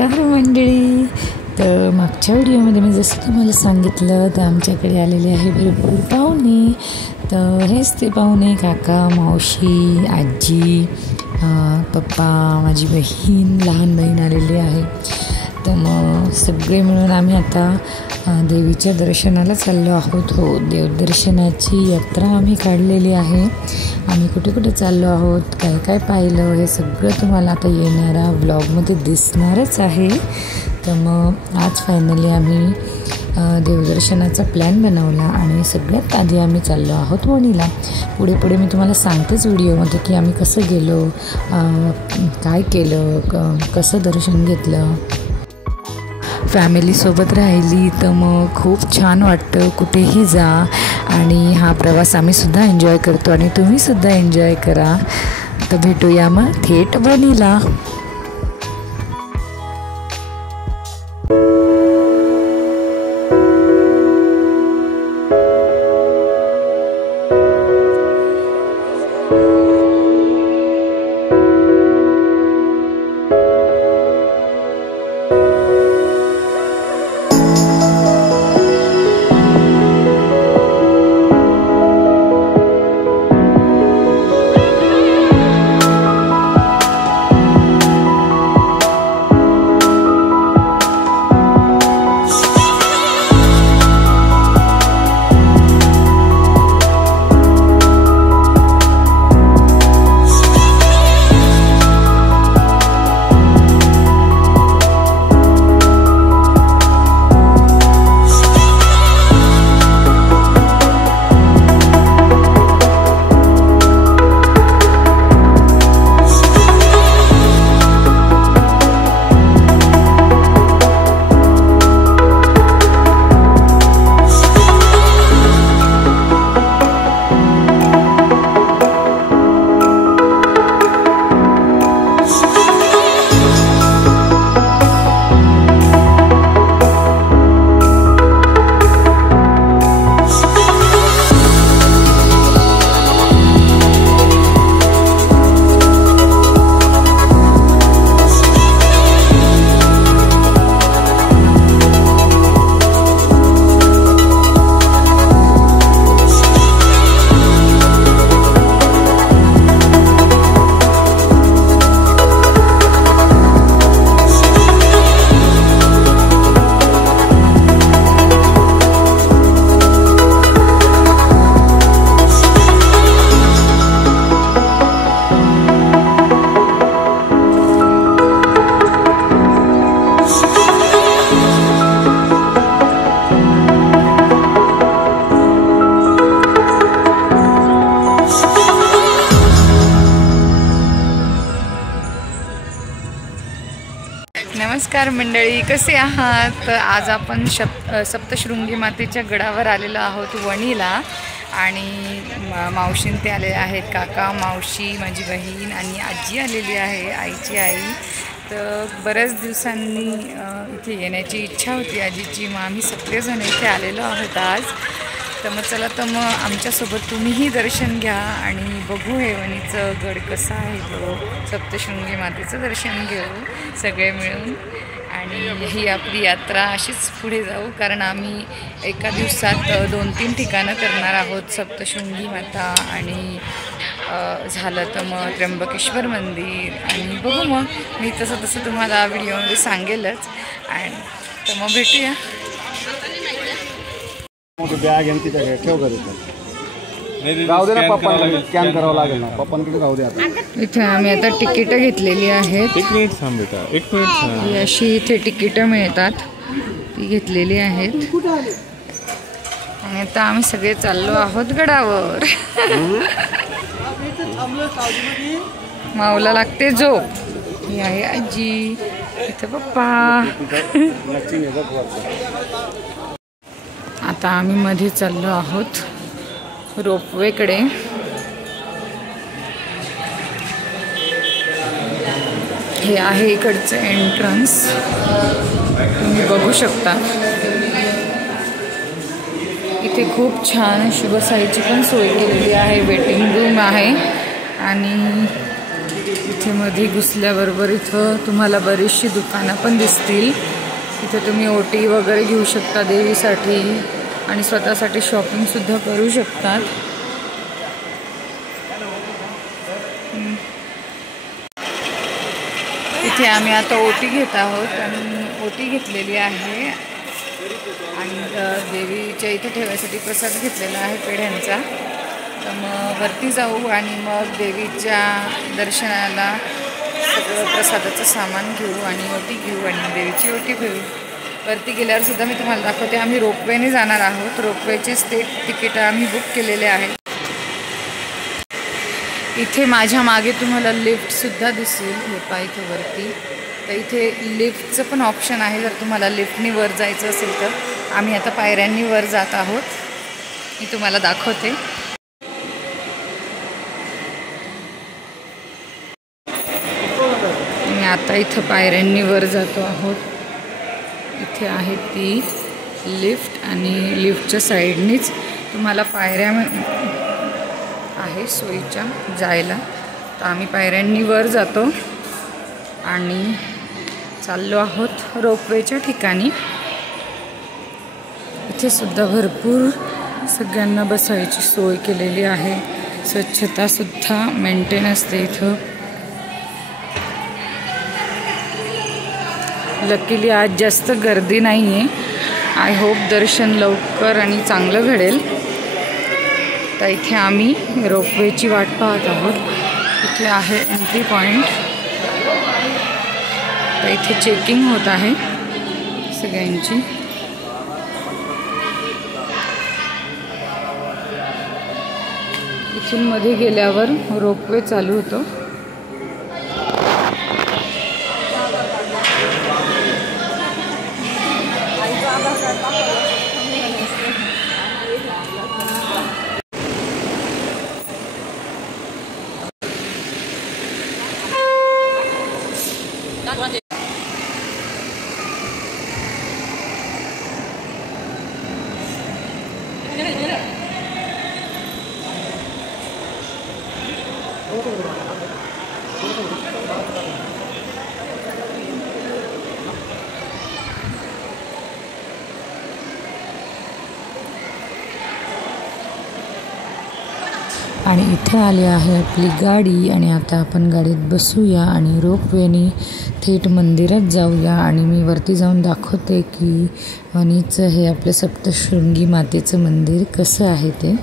नमस्कार मंडळी. तर मागच्या व्हिडिओमध्ये मी जसं तुम्हाला सांगितलं तर आमच्याकडे आलेले आहे भरपूर पाहुणे. तर हेच ते पाहुणे, काका, मावशी, आजी, पप्पा, माझी बहीण, लहान बहीण आलेली आहे. तर मग सगळे मिळून आम्ही आता देवीच्या दर्शनाला चाललो आहोत. हो, देवदर्शनाची यात्रा आम्ही काढलेली आहे. आम्ही कुठे कुठे चाललो आहोत, काय काय पाहिलं, हे सगळं तुम्हाला आता येणाऱ्या व्लॉगमध्ये दिसणारच आहे. तर मग आज फायनली आम्ही देवदर्शनाचा प्लॅन बनवला आणि सगळ्यात आधी आम्ही चाललो आहोत वणीला. पुढे पुढे मी तुम्हाला सांगतेच व्हिडिओमध्ये की आम्ही कसं गेलो, काय केलं, कसं दर्शन घेतलं. फॅमिलीसोबत राहिली तर मग खूप छान वाटतं. कुठेही जा आणि हा प्रवास आम्हीसुद्धा एन्जॉय करतो आणि तुम्हीसुद्धा एन्जॉय करा. तर भेटूया मग थेट वणीला. नमस्कार मंडळी, कसे आहात? आज आपण सप्तशृंगी मातेच्या गडावर आलेलो आहोत वणीला आणि मावशीन ते आले आहेत. काका, मावशी, माझी बहीण आणि आजी आलेली आहे, आईची आई. तर बऱ्याच दिवसांनी इथे येण्याची इच्छा होती आजीची. मग आम्ही सगळेजण इथे आलेलो आहोत आज. तर मग चला, तर मग आमच्यासोबत तुम्हीही दर्शन घ्या आणि बघू हे वणीचं गड कसा आहे तो. सप्तशृंगी मातेचं दर्शन घेऊ सगळे मिळून आणि ही आपली यात्रा अशीच पुढे जाऊ. कारण आम्ही एका दिवसात 2-3 ठिकाणं करणार आहोत. सप्तशृंगी माता आणि झालं तर मग त्र्यंबकेश्वर मंदिर आणि बघू. मग मी तसं तुम्हाला व्हिडिओमध्ये सांगेलच. आणि तर मग भेटूया. बॅग यांच्याकडे ठेव घरी. राहू दे ना, पप्पांकडे स्कॅन करावं लागेल ना, पप्पांकडे राहू दे. आता इथे आम्ही आता तिकीटं घेतलेली आहेत. एक मिनिट अशी इथे तिकीटं मिळतात, ती घेतलेली आहेत आणि आता आम्ही सगळे चाललो आहोत गडावर. माऊला लागते झोप. ही आहे आजी, इथे पप्पा. आता आम्ही मध्ये चाललो आहोत रोपवेकडे. हे आहे इकडचं एंट्रन्स, तुम्ही बघू शकता. इथे खूप छान अशी बसायची पण सोय केलेली आहे. वेटिंग रूम आहे आणि इथे मध्ये घुसल्याबरोबर इथं तुम्हाला बरीचशी दुकानं पण दिसतील. इथे तुम्ही ओटी वगैरे घेऊ शकता देवीसाठी आणि स्वतःसाठी शॉपिंगसुद्धा करू शकतात. इथे आम्ही आता ओटी घेत आहोत आणि ओटी घेतलेली आहे आणि देवीच्या इथे ठेवायसाठी प्रसाद घेतलेला आहे पेढ्यांचा. तर मग वरती जाऊ आणि मग देवीच्या दर्शनाला सगळं प्रसादाचं सामान घेऊ आणि ओटी घेऊ आणि देवीची ओटी घेऊ. वरती गेल्यावर सुद्धा मी तुम्हाला दाखवते. आम्ही रोपवेने जाणार आहोत. रोपवेचे तिकीट आम्ही बुक केलेले आहेत. इथे माझ्या मागे तुम्हाला लिफ्टसुद्धा दिसेल हे पहा इथे वरती. तर इथे लिफ्टचं पण ऑप्शन आहे जर तुम्हाला लिफ्टनी वर जायचं असेल तर. आम्ही आता पायऱ्यांनी वर जात आहोत. मी तुम्हाला दाखवते. मी आता इथं पायऱ्यांनी वर जातो आहोत. इथे आहे ती लिफ्ट आणि लिफ्टच्या साईडनीच तुम्हाला पायऱ्या आहे सोयीच्या जायला. तर आम्ही पायऱ्यांनी वर जातो आणि चाललो आहोत रोपवेच्या ठिकाणी. इथे सुद्धा भरपूर सगळ्यांना बसायची सोय केलेली आहे. स्वच्छतासुद्धा मेंटेन असते इथं. लकीली आज जास्त गर्दी नाही आहे. आय होप दर्शन लवकर आणि चांगलं घडेल. तर इथे आम्ही रोपवेची वाट पाहत आहोत. इथे आहे एंट्री पॉईंट. तर इथे चेकिंग होत आहे सगळ्यांची. इथून मध्ये गेल्यावर रोपवे चालू होतो. आणि इथे आली आहे आपली गाडी आणि आता आपण गाडीत बसूया आणि रोपवेने थेट मंदिरात जाऊया. आणि मी वरती जाऊन दाखवते की वणीचं हे आपलं सप्तशृंगी मातेचं मंदिर कसं आहे ते.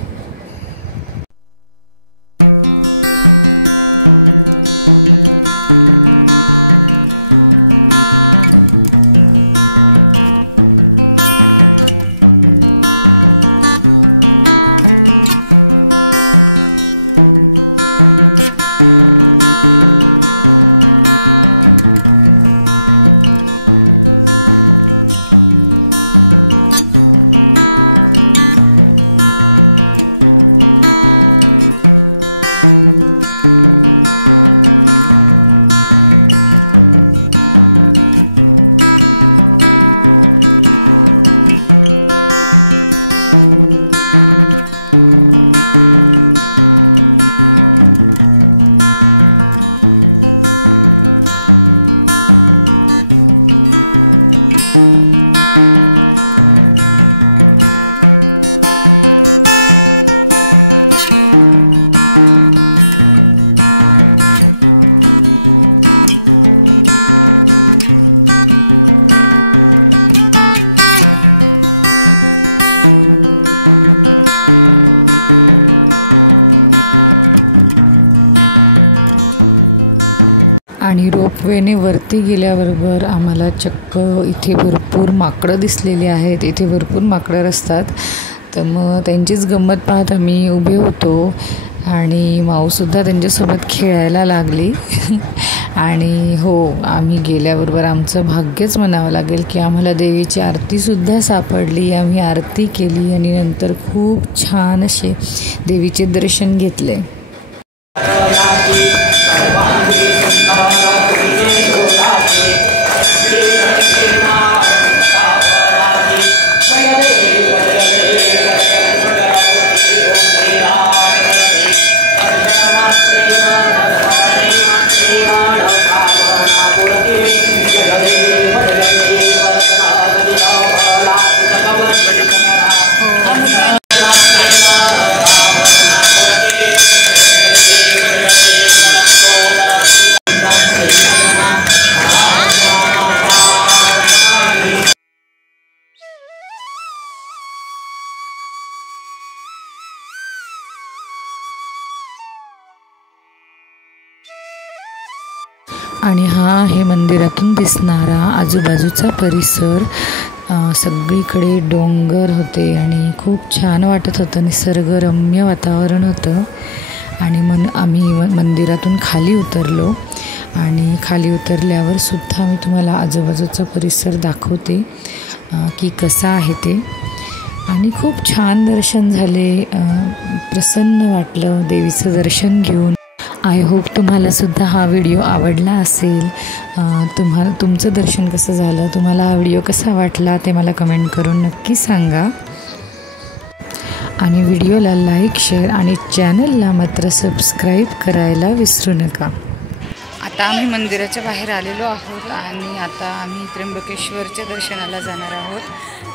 आणि रोपवेने वरती गेल्याबरोबर आम्हाला चक्क इथे भरपूर माकडं दिसलेली आहेत. इथे भरपूर माकडं असतात. तर मग त्यांचीच गंमत पाहत आम्ही उभे होतो आणि माऊसुद्धा त्यांच्यासोबत खेळायला लागली. आणि हो, आम्ही गेल्याबरोबर आमचं भाग्यच म्हणावं लागेल की आम्हाला देवीची आरतीसुद्धा सापडली. आम्ही आरती केली आणि नंतर खूप छान असे देवीचे दर्शन घेतले. आणि हा आहे मंदिरातून दिसणारा आजूबाजूचा परिसर. सगळीकडे डोंगर होते आणि खूप छान वाटत होतं, निसर्गरम्य वातावरण होतं. आणि आम्ही मंदिरातून खाली उतरलो आणि खाली उतरल्यावर सुद्धा मी तुम्हाला आजूबाजूचा परिसर दाखवते की कसा आहे ते. आणि खूप छान दर्शन झाले, प्रसन्न वाटलं देवीचं दर्शन घेऊन. आय होप तुम्हालासुद्धा हा व्हिडिओ आवडला असेल. तुमचं दर्शन कसं झालं, तुम्हाला हा व्हिडिओ कसा वाटला ते मला कमेंट करून नक्की सांगा. आणि व्हिडिओला लाईक, शेअर आणि चॅनलला मात्र सबस्क्राईब करायला विसरू नका. आता आम्ही मंदिराच्या बाहेर आलेलो आहोत आणि आता आम्ही त्र्यंबकेश्वरच्या दर्शनाला जाणार आहोत.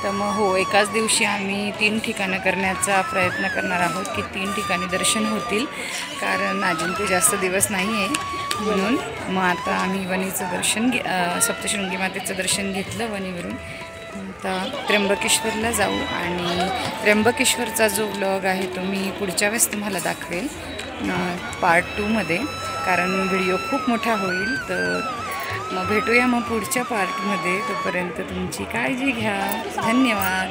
तर मग हो, एकाच दिवशी आम्ही 3 ठिकाणं करण्याचा प्रयत्न करणार आहोत की 3 ठिकाणी दर्शन होतील, कारण अजून ते जास्त दिवस नाही आहे म्हणून. मग आता आम्ही वणीचं दर्शन सप्तशृंगी मातेचं दर्शन घेतलं वणीवरून. आता त्र्यंबकेश्वरला जाऊ आणि त्र्यंबकेश्वरचा जो व्लॉग आहे तो मी पुढच्या वेळेस तुम्हाला दाखवेल पार्ट 2मध्ये, कारण व्हिडिओ खूप मोठा होईल. तर मग भेटूया मग पुढच्या पार्टमध्ये. तोपर्यंत तुमची काळजी घ्या. धन्यवाद.